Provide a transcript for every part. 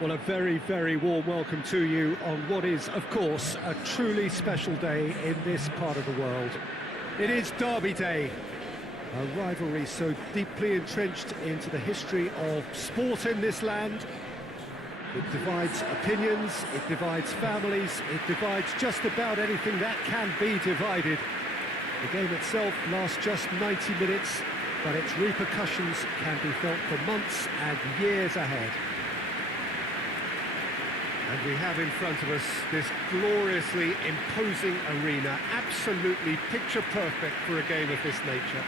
Well, a very, very warm welcome to you on what is, of course, a truly special day in this part of the world. It is Derby Day, a rivalry so deeply entrenched into the history of sport in this land. It divides opinions, it divides families, it divides just about anything that can be divided. The game itself lasts just 90 minutes, but its repercussions can be felt for months and years ahead. And we have in front of us this gloriously imposing arena, absolutely picture perfect for a game of this nature.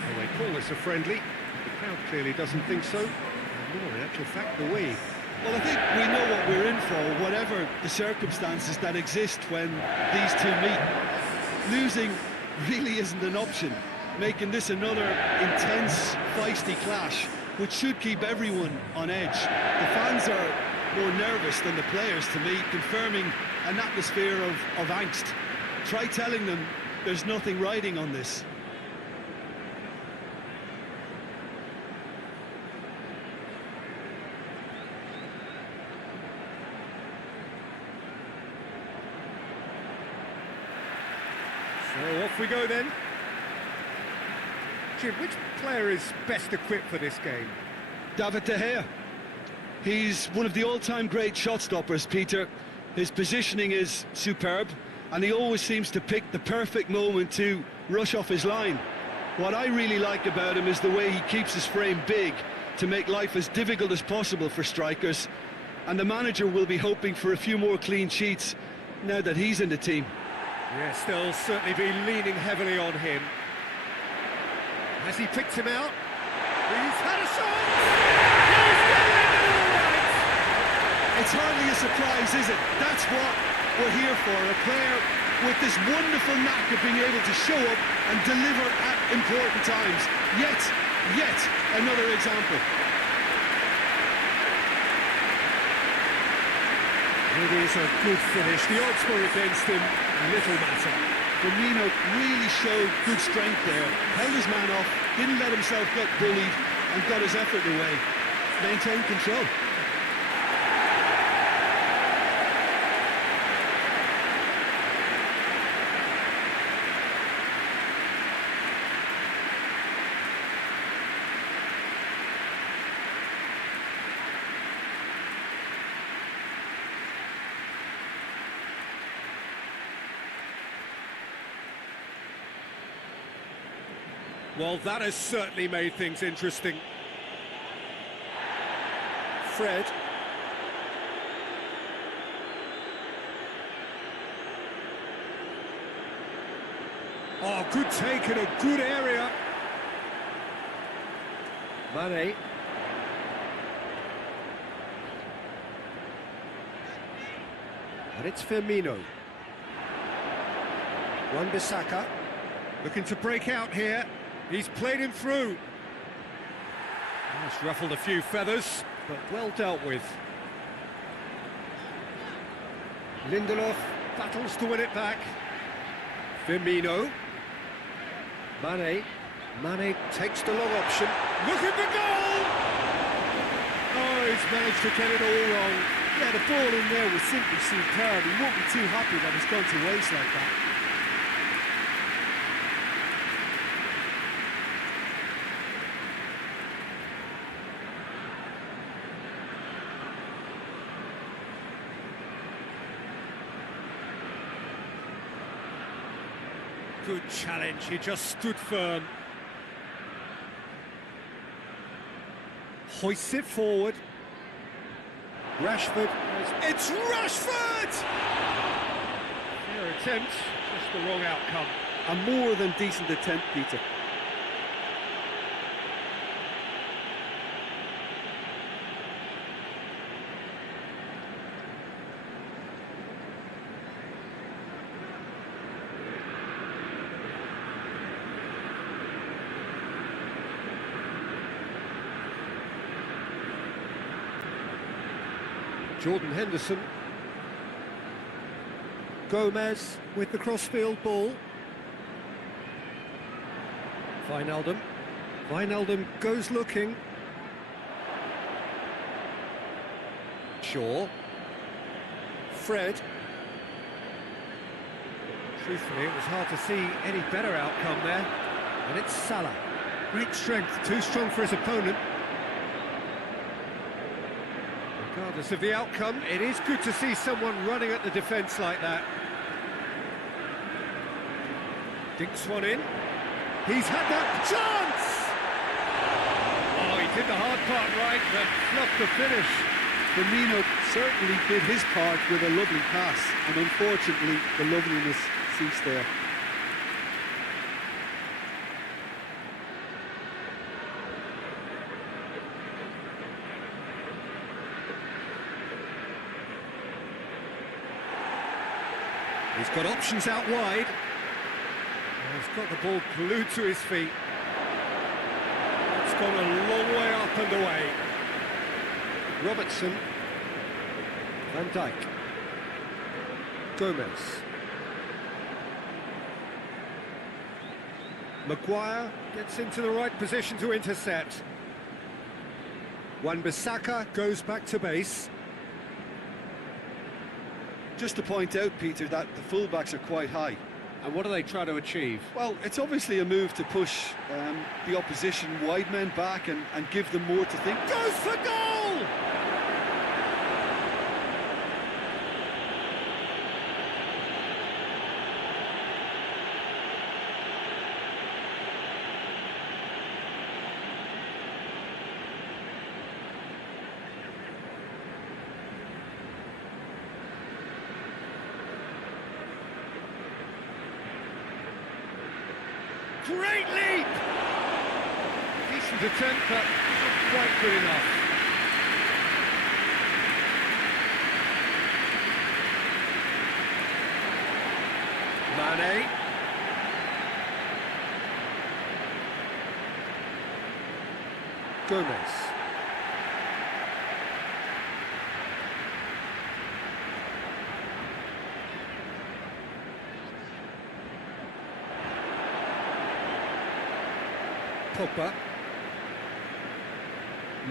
Well, they call this a friendly. The crowd clearly doesn't think so, nor in actual fact the we. Well, I think we know what we're in for, whatever the circumstances that exist when these two meet. Losing really isn't an option, making this another intense, feisty clash, which should keep everyone on edge. The fans are more nervous than the players, to me, confirming an atmosphere of angst. Try telling them there's nothing riding on this. So off we go then. Jim, which player is best equipped for this game? David De Gea. He's one of the all-time great shot stoppers, Peter. His positioning is superb, and he always seems to pick the perfect moment to rush off his line. What I really like about him is the way he keeps his frame big to make life as difficult as possible for strikers, and the manager will be hoping for a few more clean sheets now that he's in the team. Yes, they'll certainly be leaning heavily on him. Has he picked him out? He's had a shot! He's got it all right! It's hardly a surprise, is it? That's what we're here for, a player with this wonderful knack of being able to show up and deliver at important times. Yet another example. It is a good finish. The odds were against him, little matter. Firmino really showed good strength there, held his man off, didn't let himself get bullied, and got his effort away. Maintained control. Well, that has certainly made things interesting. Fred. Oh, good take in a good area. Mane. And it's Firmino. Wan-Bissaka. Looking to break out here. He's played him through. Just ruffled a few feathers, but well dealt with. Lindelof battles to win it back. Firmino. Mane. Mane takes the long option. Looking for goal! Oh, he's managed to get it all wrong. Yeah, the ball in there was simply superb. He won't be too happy that it's gone to waste like that. Good challenge, he just stood firm. Hoists it forward. Rashford. It's Rashford! Fair attempt, just the wrong outcome. A more than decent attempt, Peter. Jordan Henderson. Gomez with the crossfield ball. Wijnaldum. Wijnaldum goes looking. Shaw. Fred. Truthfully, it was hard to see any better outcome there. And it's Salah. Great strength, too strong for his opponent. Regardless of the outcome, it is good to see someone running at the defence like that. Dinks one in. He's had that chance! Oh, he did the hard part right, but fluffed the finish. Firmino certainly did his part with a lovely pass, and unfortunately the loveliness ceased there. He's got options out wide. He's got the ball glued to his feet. It's gone a long way up and away. Robertson. Van Dijk. Gomez. Maguire gets into the right position to intercept. Wan-Bissaka goes back to base. Just to point out, Peter, that the fullbacks are quite high. And what do they try to achieve? Well, it's obviously a move to push the opposition wide men back and give them more to think. Goes for goal! Great leap! Decent attempt, but not quite good enough. Mane. Gomez. Pogba.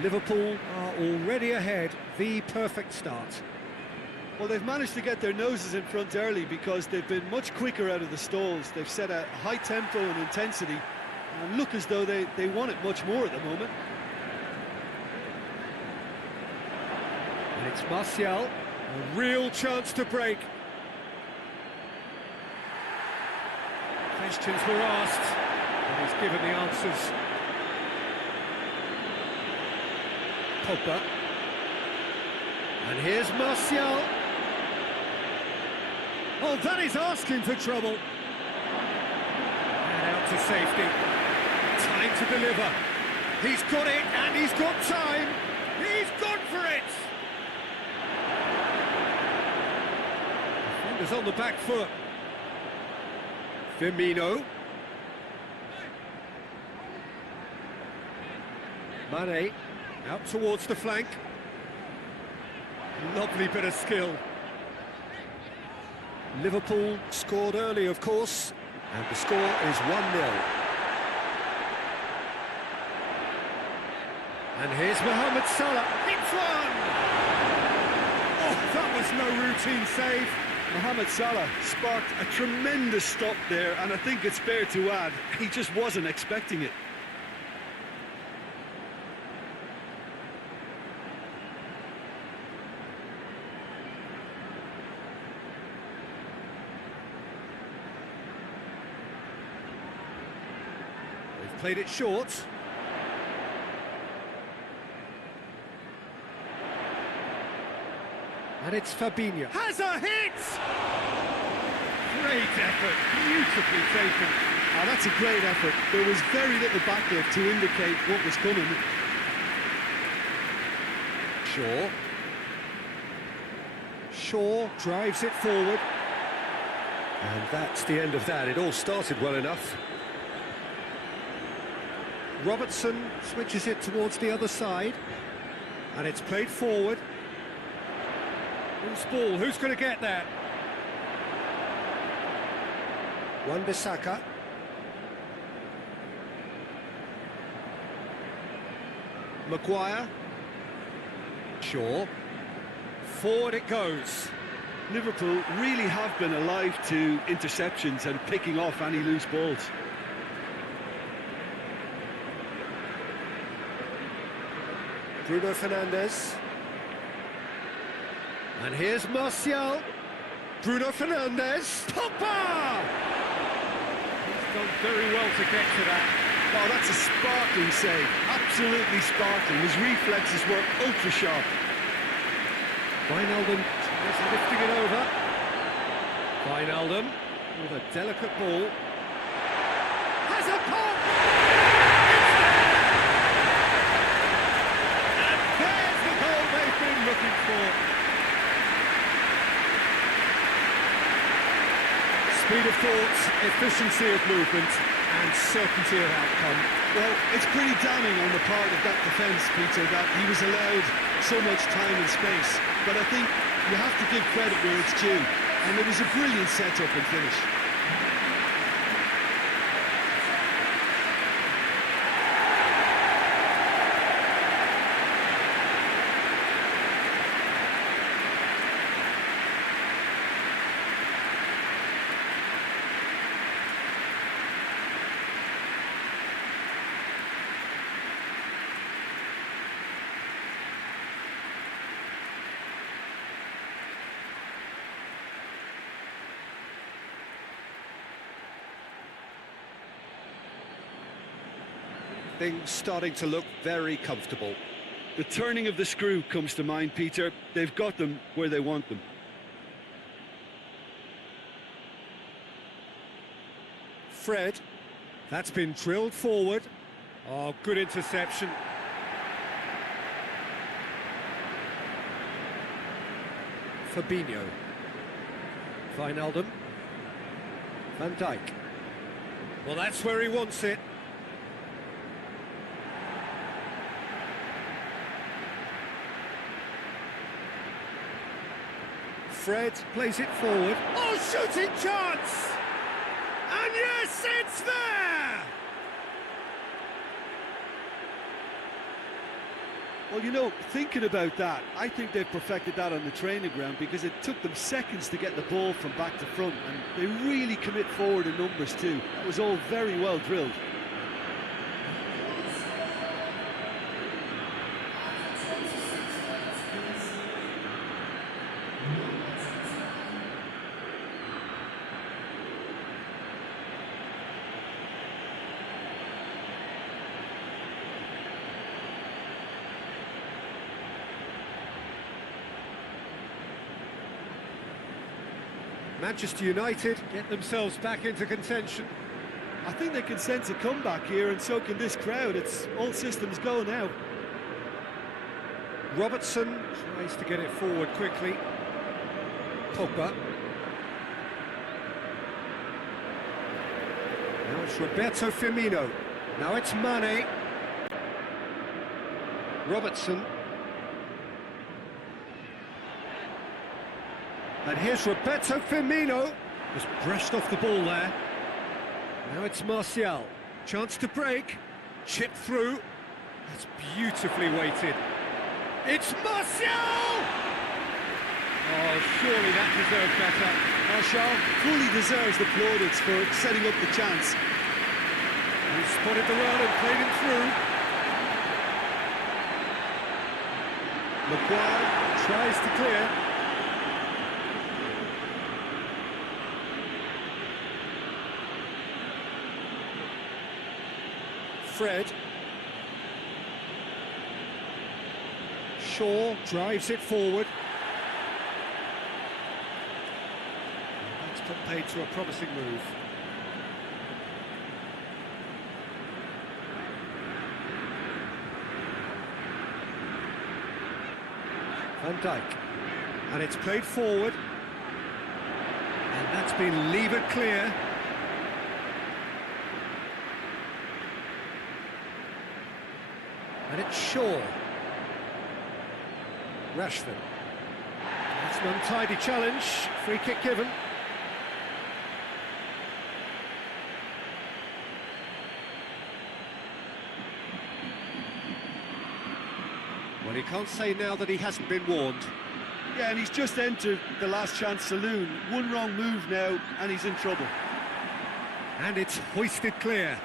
Liverpool are already ahead, the perfect start. Well, they've managed to get their noses in front early because they've been much quicker out of the stalls. They've set a high tempo and intensity and look as though they want it much more at the moment. And it's Martial, a real chance to break. Questions were asked. And he's given the answers. Pogba. And here's Martial. Oh, that is asking for trouble. And out to safety. Time to deliver. He's got it, and he's got time. He's gone for it. Defender's on the back foot. Firmino. Mane, out towards the flank. Lovely bit of skill. Liverpool scored early, of course, and the score is 1-0. And here's Mohamed Salah. It's one! Oh, that was no routine save. Mohamed Salah sparked a tremendous stop there, and I think it's fair to add, he just wasn't expecting it. Played it short. And it's Fabinho. Has a hit! Great effort, beautifully taken. Oh, that's a great effort. There was very little backlift to indicate what was coming. Shaw. Shaw drives it forward. And that's the end of that. It all started well enough. Robertson switches it towards the other side, and it's played forward. Loose ball, who's going to get that? Wan-Bissaka. Maguire. Shaw. Forward it goes. Liverpool really have been alive to interceptions and picking off any loose balls. Bruno Fernandes. And here's Martial. Bruno Fernandes. Pogba! He's done very well to get to that. Oh, that's a sparkling save. Absolutely sparkling. His reflexes were ultra sharp. Wijnaldum is lifting it over. Wijnaldum with a delicate ball. Has a pop! And there's the goal they've been looking for. Speed of thought, efficiency of movement, and certainty of outcome. Well, it's pretty damning on the part of that defence, Peter, that he was allowed so much time and space. But I think you have to give credit where it's due, and it was a brilliant setup and finish. Things starting to look very comfortable. The turning of the screw comes to mind, Peter. They've got them where they want them. Fred, that's been drilled forward. Oh, good interception. Fabinho. Wijnaldum. Van Dijk. Well, that's where he wants it. Fred plays it forward. Oh, shooting chance! And yes, it's there! Well, you know, thinking about that, I think they've perfected that on the training ground because it took them seconds to get the ball from back to front, and they really commit forward in numbers too. That was all very well drilled. Manchester United get themselves back into contention. I think they can sense a comeback here, and so can this crowd. It's all systems go now. Robertson tries to get it forward quickly. Pogba. Now it's Roberto Firmino. Now it's Mane. Robertson. And here's Roberto Firmino. Just brushed off the ball there. Now it's Martial. Chance to break. Chip through. That's beautifully weighted. It's Martial! Oh, surely that deserved better. Martial fully deserves the plaudits for setting up the chance. He spotted the run and played him through. Maguire tries to clear. Fred. Shaw drives it forward. That's put paid to a promising move. Van Dijk. And it's played forward. And that's been levered clear. And it's Shaw. Rashford. It's an untidy challenge, free kick given. Well, he can't say now that he hasn't been warned. Yeah, and he's just entered the last chance saloon. One wrong move now, and he's in trouble. And it's hoisted clear.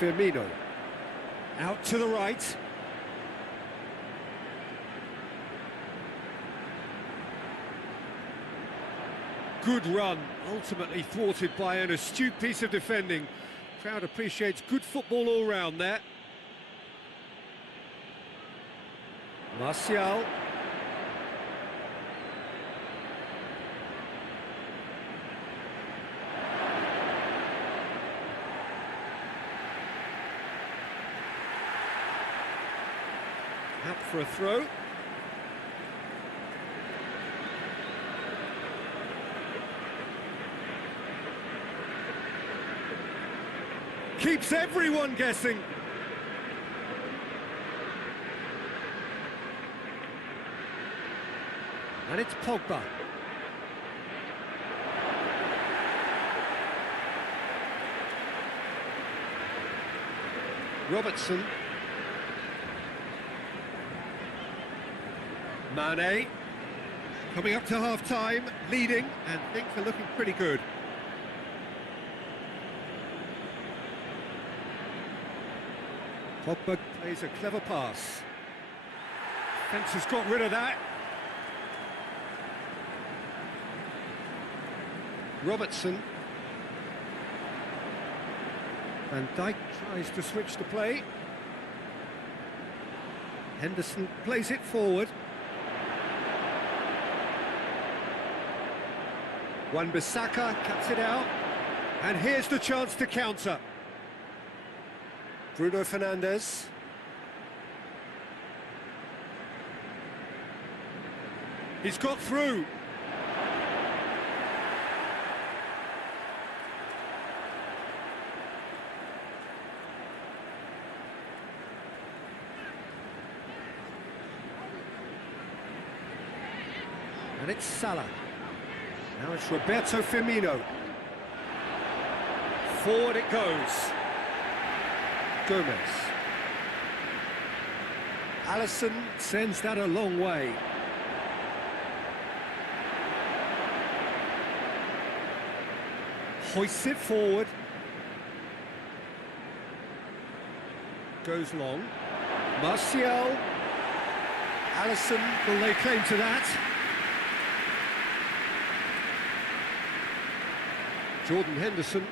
Firmino. Out to the right. Good run, ultimately thwarted by an astute piece of defending. Crowd appreciates good football all round there. Martial. Out for a throw. Keeps everyone guessing. And it's Pogba. Robertson. Mane. Coming up to half-time, leading, and things are looking pretty good. Pogba plays a clever pass. Fence has got rid of that. Robertson. Van Dijk tries to switch the play. Henderson plays it forward. Wan-Bissaka cuts it out. And here's the chance to counter. Bruno Fernandes. He's got through. And it's Salah. Now it's Roberto Firmino. Forward it goes. Gomez. Alisson sends that a long way. Hoists it forward. Goes long. Martial. Alisson will lay claim to that. Jordan Henderson.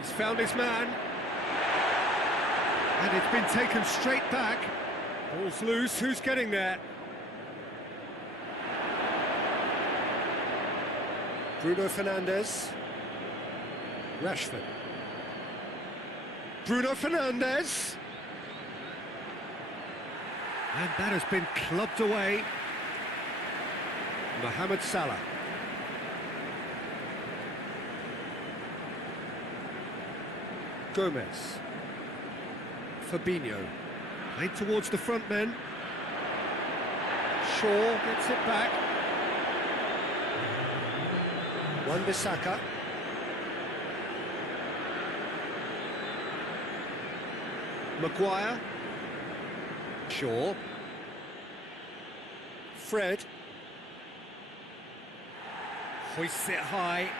He's found his man. And it's been taken straight back. Ball's loose, who's getting there? Bruno Fernandes. Rashford. Bruno Fernandes. And that has been clubbed away. Mohamed Salah. Gomez. Fabinho. Played towards the front men. Shaw gets it back. Wan-Bissaka. Maguire. Shaw. Fred. Hoists it high.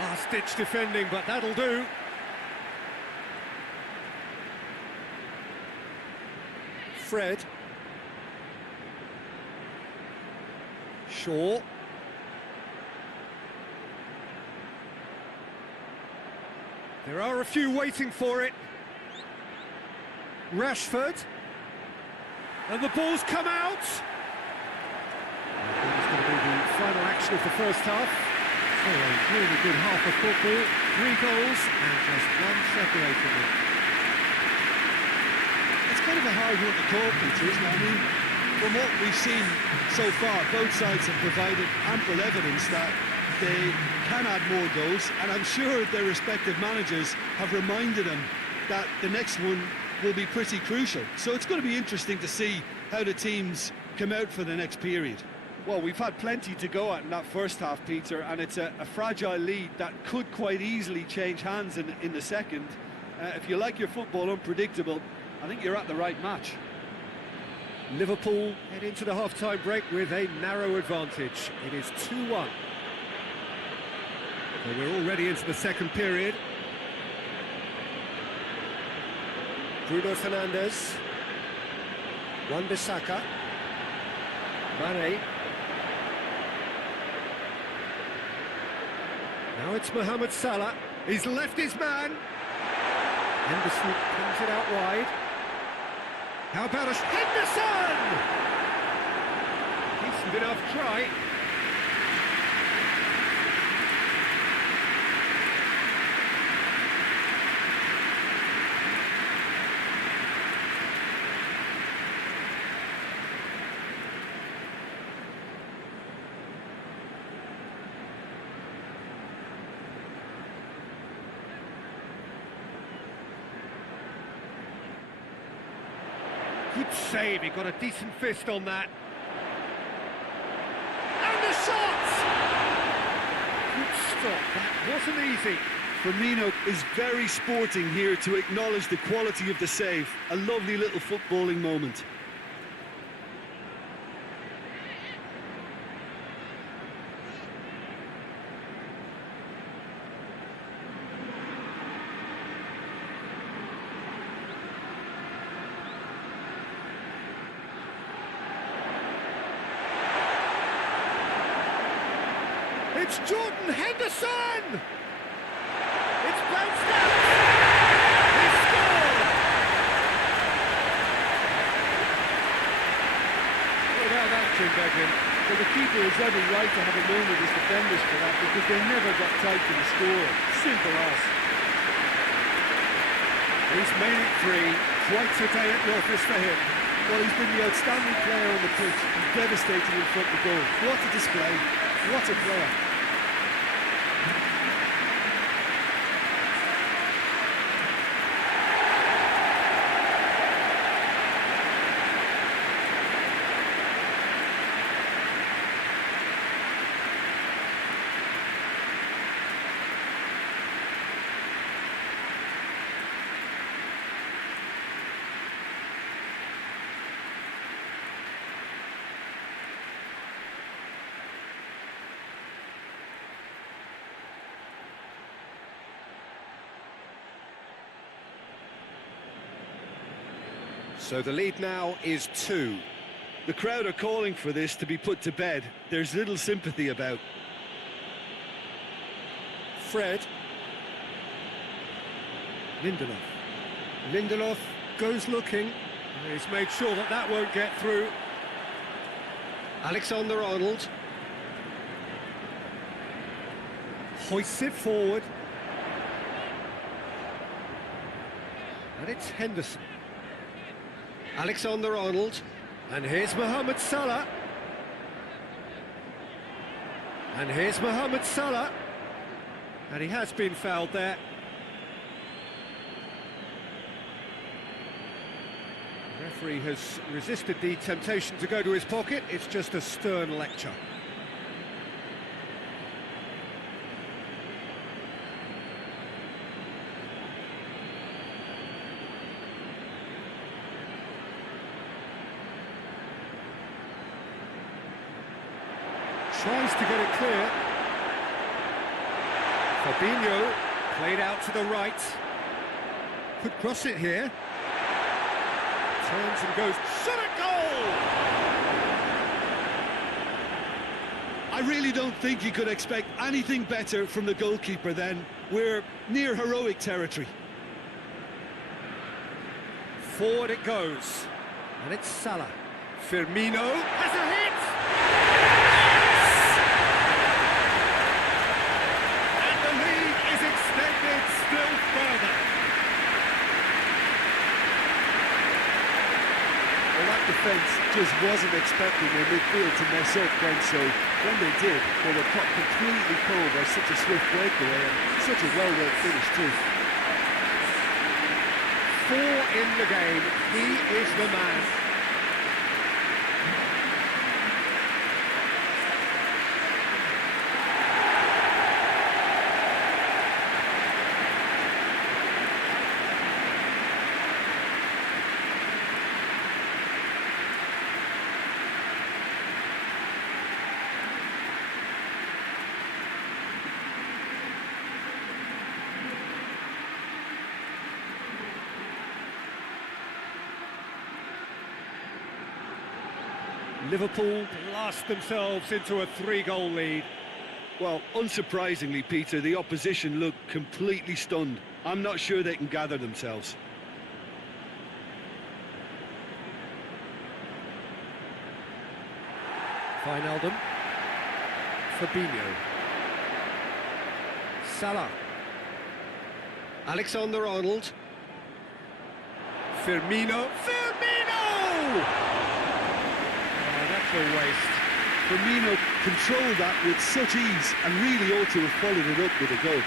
Last-ditch defending, but that'll do. Fred. Shaw. There are a few waiting for it. Rashford. And the ball's come out. I think it's going to be the final action of the first half. Oh, a really good half of football. 3 goals and just one separating them. It's kind of a hard one to call, Peter, isn't it? I mean, from what we've seen so far, both sides have provided ample evidence that they can add more goals, and I'm sure their respective managers have reminded them that the next one will be pretty crucial. So it's going to be interesting to see how the teams come out for the next period. Well, we've had plenty to go at in that first half, Peter, and it's a fragile lead that could quite easily change hands in the second. If you like your football unpredictable, I think you're at the right match. Liverpool head into the half-time break with a narrow advantage. It is 2-1. So we're already into the second period. Bruno Fernandes. Wan-Bissaka. Mane. Now it's Mohamed Salah. He's left his man. Henderson comes it out wide. How about a Henderson? Decent enough try. Good save, he got a decent fist on that. And the shot! Good stop, that wasn't easy. Firmino is very sporting here to acknowledge the quality of the save. A lovely little footballing moment. It's Jordan Henderson! It's bounced out! He scored! What about that, Jim Beglin? Well, the keeper is every right to have a moan with his defenders for that, because they never got tight to the score. Simple as. He's made it 3. Quite a day at the office for him. Well, he's been the outstanding player on the pitch, and devastating in front of goal. What a display, what a player. So the lead now is 2. The crowd are calling for this to be put to bed. There's little sympathy about. Fred. Lindelof. Lindelof goes looking. He's made sure that that won't get through. Alexander-Arnold. Hoists it forward. And it's Henderson. Alexander-Arnold. And here's Mohamed Salah. And here's Mohamed Salah. And he has been fouled there. The referee has resisted the temptation to go to his pocket. It's just a stern lecture. Tries to get it clear. Fabinho played out to the right. Could cross it here. Turns and goes. Shot at goal! I really don't think you could expect anything better from the goalkeeper then. We're near heroic territory. Forward it goes. And it's Salah. Firmino has a hit! Still further. Well, that defence just wasn't expecting their midfield to mess up then, so when they did, they were caught completely cold by such a swift breakaway and such a well-worked finish too. 4 in the game. He is the man. Liverpool blast themselves into a 3-goal lead. Well, unsurprisingly, Peter, the opposition look completely stunned. I'm not sure they can gather themselves. Wijnaldum. Fabinho. Salah. Alexander-Arnold. Firmino. A waste. Firmino controlled that with such ease and really ought to have followed it up with a goal.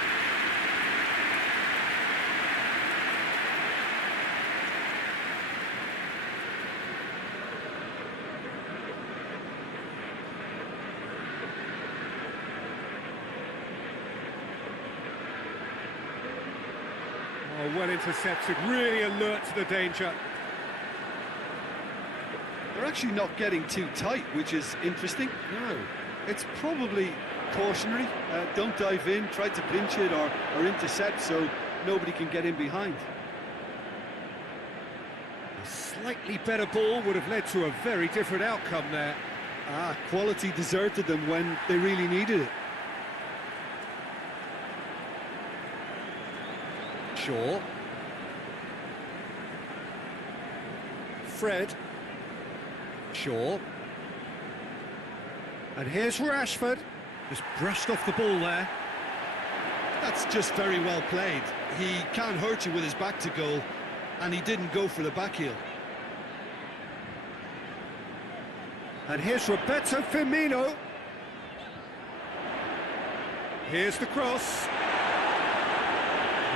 Oh, well intercepted, really alert to the danger. They're actually not getting too tight, which is interesting. No. It's probably cautionary. Don't dive in, try to pinch it or intercept so nobody can get in behind. A slightly better ball would have led to a very different outcome there. Quality deserted them when they really needed it. Shaw. Fred. Shaw. And here's Rashford. Just brushed off the ball there. That's just very well played. He can't hurt you with his back to goal, and he didn't go for the back heel. And here's Roberto Firmino. Here's the cross.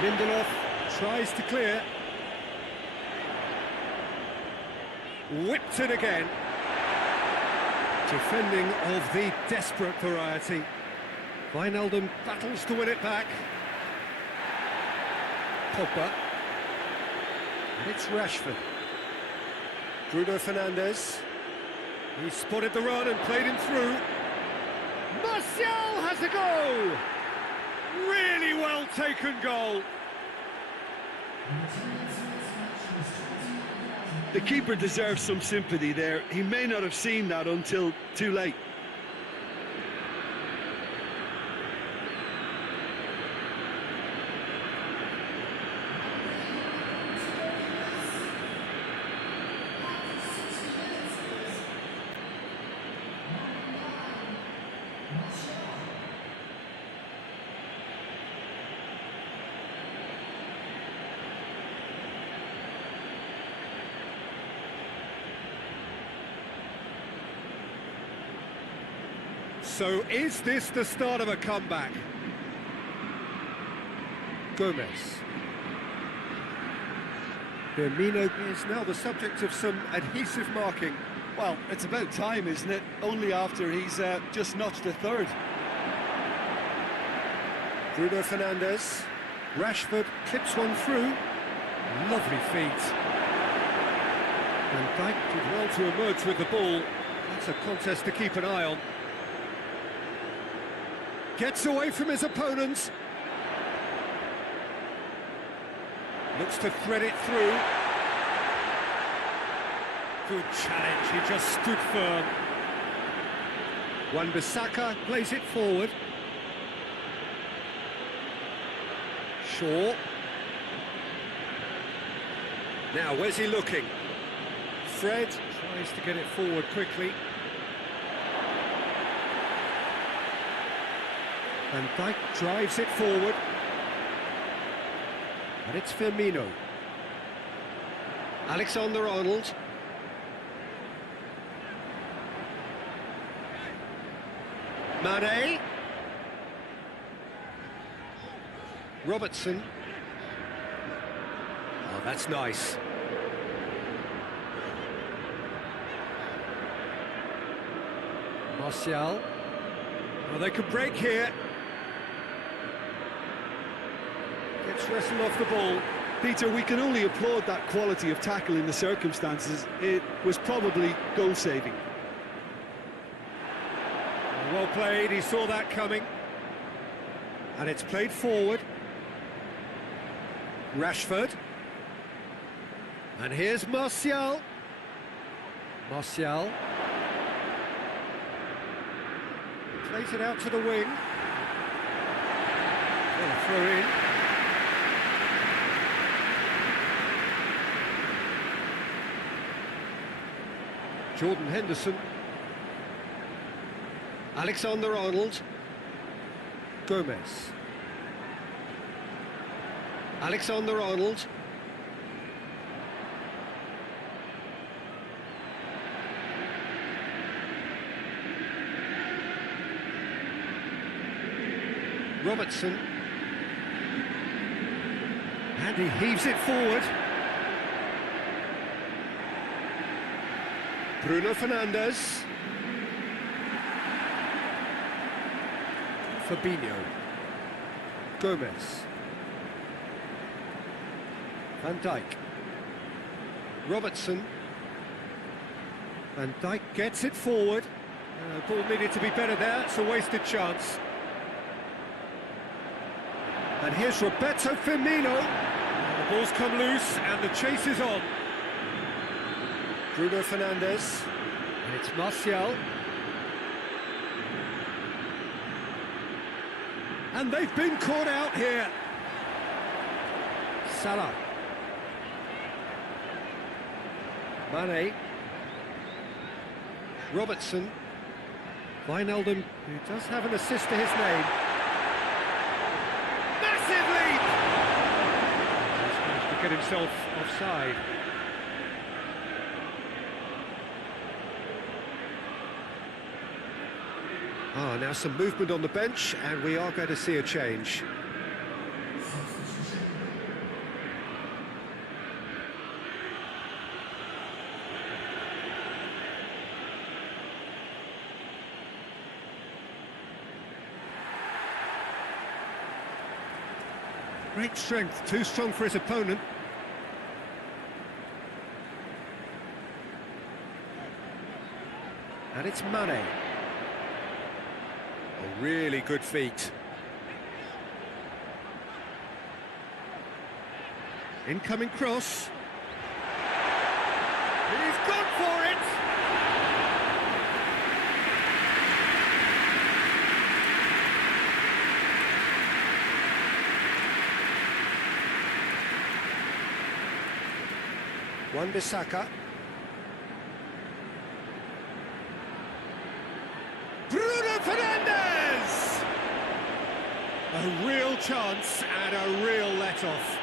Lindelof tries to clear. Whipped it again. Defending of the desperate variety. Wijnaldum battles to win it back. Pogba. And it's Rashford. Bruno Fernandes. He spotted the run and played him through. Martial has a go! Really well taken goal. The keeper deserves some sympathy there. He may not have seen that until too late. So is this the start of a comeback? Gomez. Firmino is now the subject of some adhesive marking. Well, it's about time, isn't it? Only after he's just notched a third. Bruno Fernandes. Rashford clips one through. Lovely feet. And Dijk did well to emerge with the ball. That's a contest to keep an eye on. Gets away from his opponents. Looks to thread it through. Good challenge, he just stood firm. Wan-Bissaka plays it forward. Shaw. Now, where's he looking? Fred tries to get it forward quickly. And Dijk drives it forward. And it's Firmino. Alexander-Arnold. Mane. Robertson. Oh, that's nice. Martial. Well, they could break here. Gets wrestled off the ball. Peter, we can only applaud that quality of tackle in the circumstances. It was probably goal-saving. Well played, he saw that coming. And it's played forward. Rashford. And here's Martial. Martial. Plays it out to the wing. Well, a throw in. Jordan Henderson. Alexander-Arnold. Gomez. Alexander-Arnold. Robertson. And he heaves it forward. Bruno Fernandes. Fabinho. Gomez. Van Dijk. Robertson. Van Dijk gets it forward. The ball needed to be better there, it's a wasted chance. And here's Roberto Firmino. The ball's come loose and the chase is on. Bruno Fernandes. And it's Martial. And they've been caught out here. Salah. Mane. Robertson. Wijnaldum, who does have an assist to his name. Massive lead! He's managed to get himself offside. Now some movement on the bench, and we are going to see a change. Great strength, too strong for his opponent. And it's Mane. A really good feat. Incoming cross. He's gone for it! Wan-Bissaka. Bruno Fernandes! A real chance and a real let-off.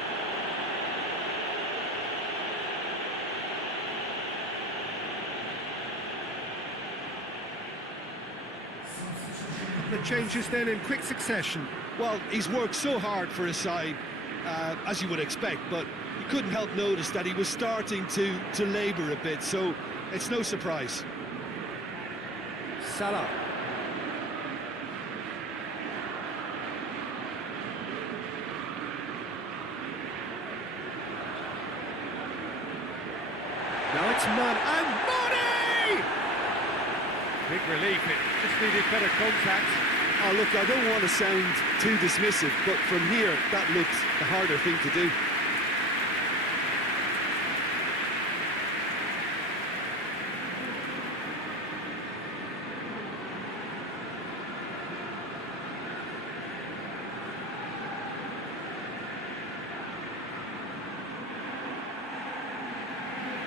The changes then in quick succession. Well, he's worked so hard for his side, as you would expect, but you couldn't help notice that he was starting to labour a bit, so it's no surprise. Salah. Now it's Mane, and Mane! Big relief, it just needed better contact. Oh, look, I don't want to sound too dismissive, but from here, that looks the harder thing to do.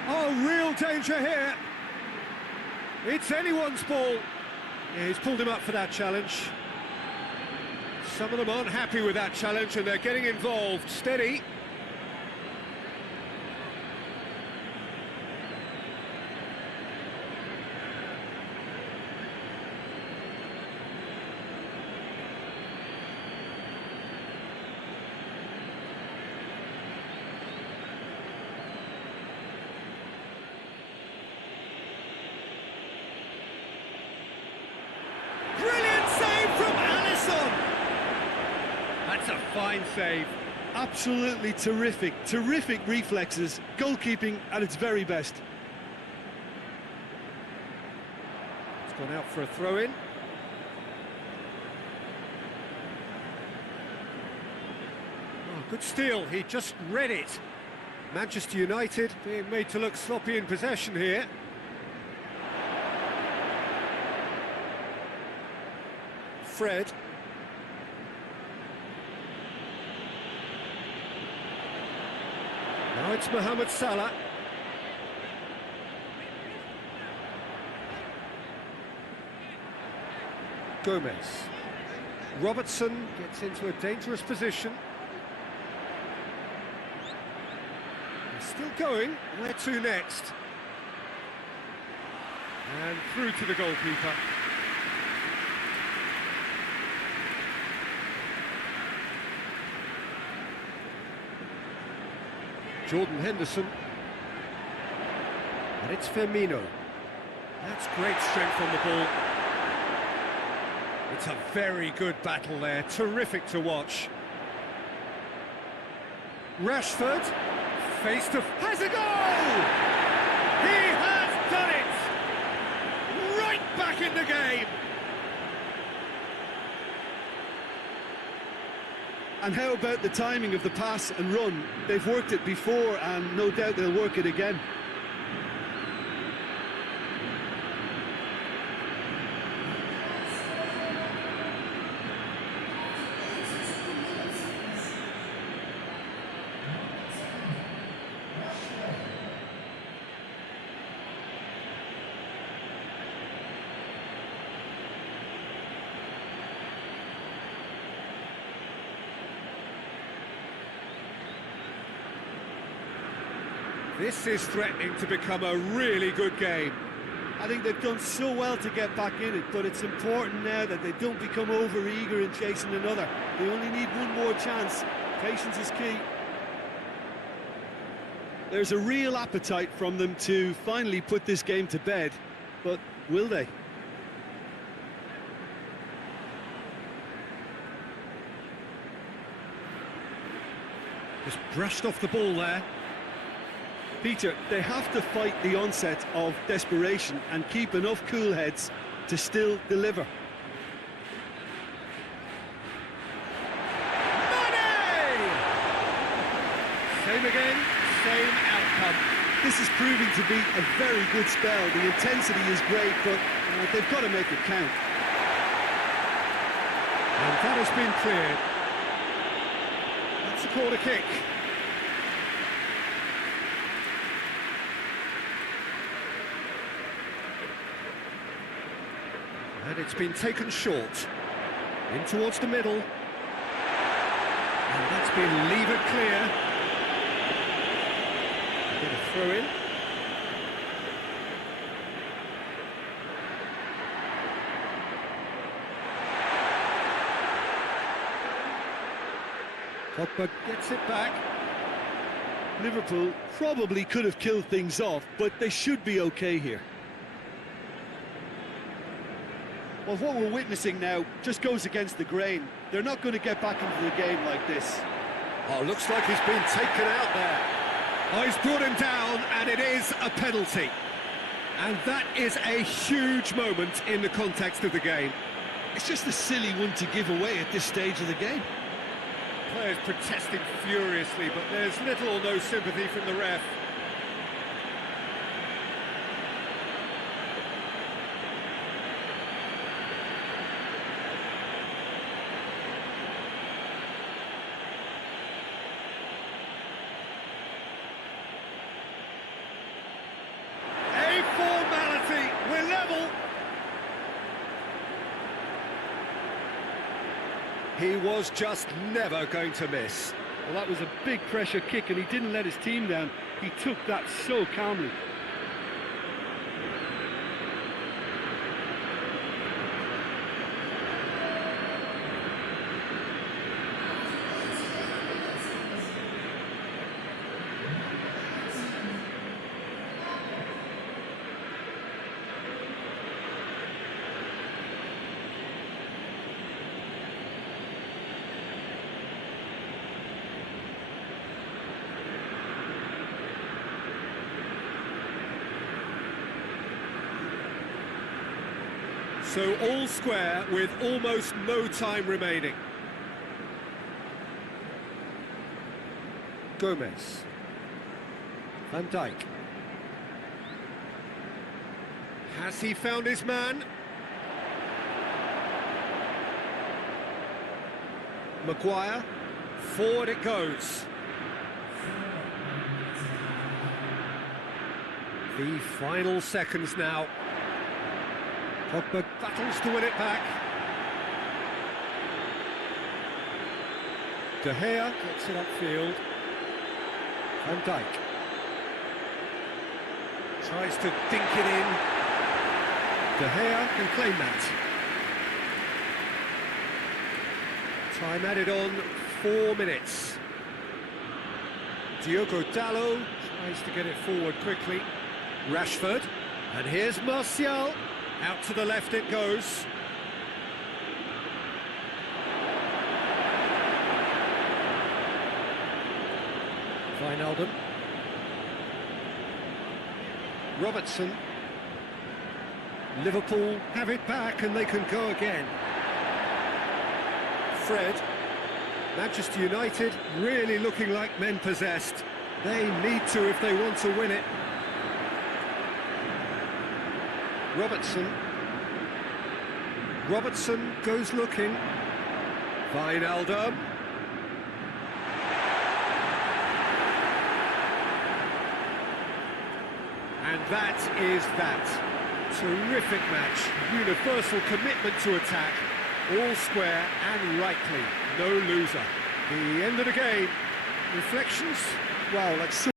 Oh, real danger here. It's anyone's ball. Yeah, he's pulled him up for that challenge. Some of them aren't happy with that challenge and they're getting involved. Steady. fine save. Absolutely terrific, terrific reflexes, goalkeeping at its very best. It's gone out for a throw-in. Oh, good steal, he just read it. Manchester United being made to look sloppy in possession here. Fred. Now it's Mohamed Salah. Gomez. Robertson gets into a dangerous position. He's still going. Where to next? And through to the goalkeeper. Jordan Henderson. And it's Firmino. That's great strength on the ball. It's a very good battle there, terrific to watch. Rashford, face to... has a goal! He has done it! Right back in the game! And how about the timing of the pass and run? They've worked it before and no doubt they'll work it again. This is threatening to become a really good game. I think they've done so well to get back in it, but it's important now that they don't become over-eager in chasing another. They only need one more chance. Patience is key. There's a real appetite from them to finally put this game to bed, but will they? Just brushed off the ball there. Peter, they have to fight the onset of desperation and keep enough cool heads to still deliver. Money! Same again, same outcome. This is proving to be a very good spell. The intensity is great, but they've got to make it count. And that has been cleared. That's a corner kick. And it's been taken short. In towards the middle. And that's been levered clear. A bit of throw in. Pogba gets it back. Liverpool probably could have killed things off, but they should be okay here. Well, what we're witnessing now just goes against the grain. They're not going to get back into the game like this. Oh, looks like he's been taken out there. Oh, he's brought him down, and it is a penalty. And that is a huge moment in the context of the game. It's just a silly one to give away at this stage of the game. Players protesting furiously, but there's little or no sympathy from the ref. A formality, we're level. He was just never going to miss. Well, that was a big pressure kick and he didn't let his team down. He took that so calmly. So all square with almost no time remaining. Gomez. Van Dijk. Has he found his man? Maguire. Forward it goes. The final seconds now. Pogba battles to win it back. De Gea gets it upfield. Van Dijk tries to dink it in. De Gea can claim that. Time added on, 4 minutes. Diogo Dalot tries to get it forward quickly. Rashford, and here's Martial. Out to the left it goes. Wijnaldum. Robertson. Liverpool have it back and they can go again. Fred. Manchester United really looking like men possessed. They need to if they want to win it. Robertson goes looking. Wijnaldum. And that is that. Terrific match. Universal commitment to attack. All square and rightly. No loser. The end of the game. Reflections? Well, that's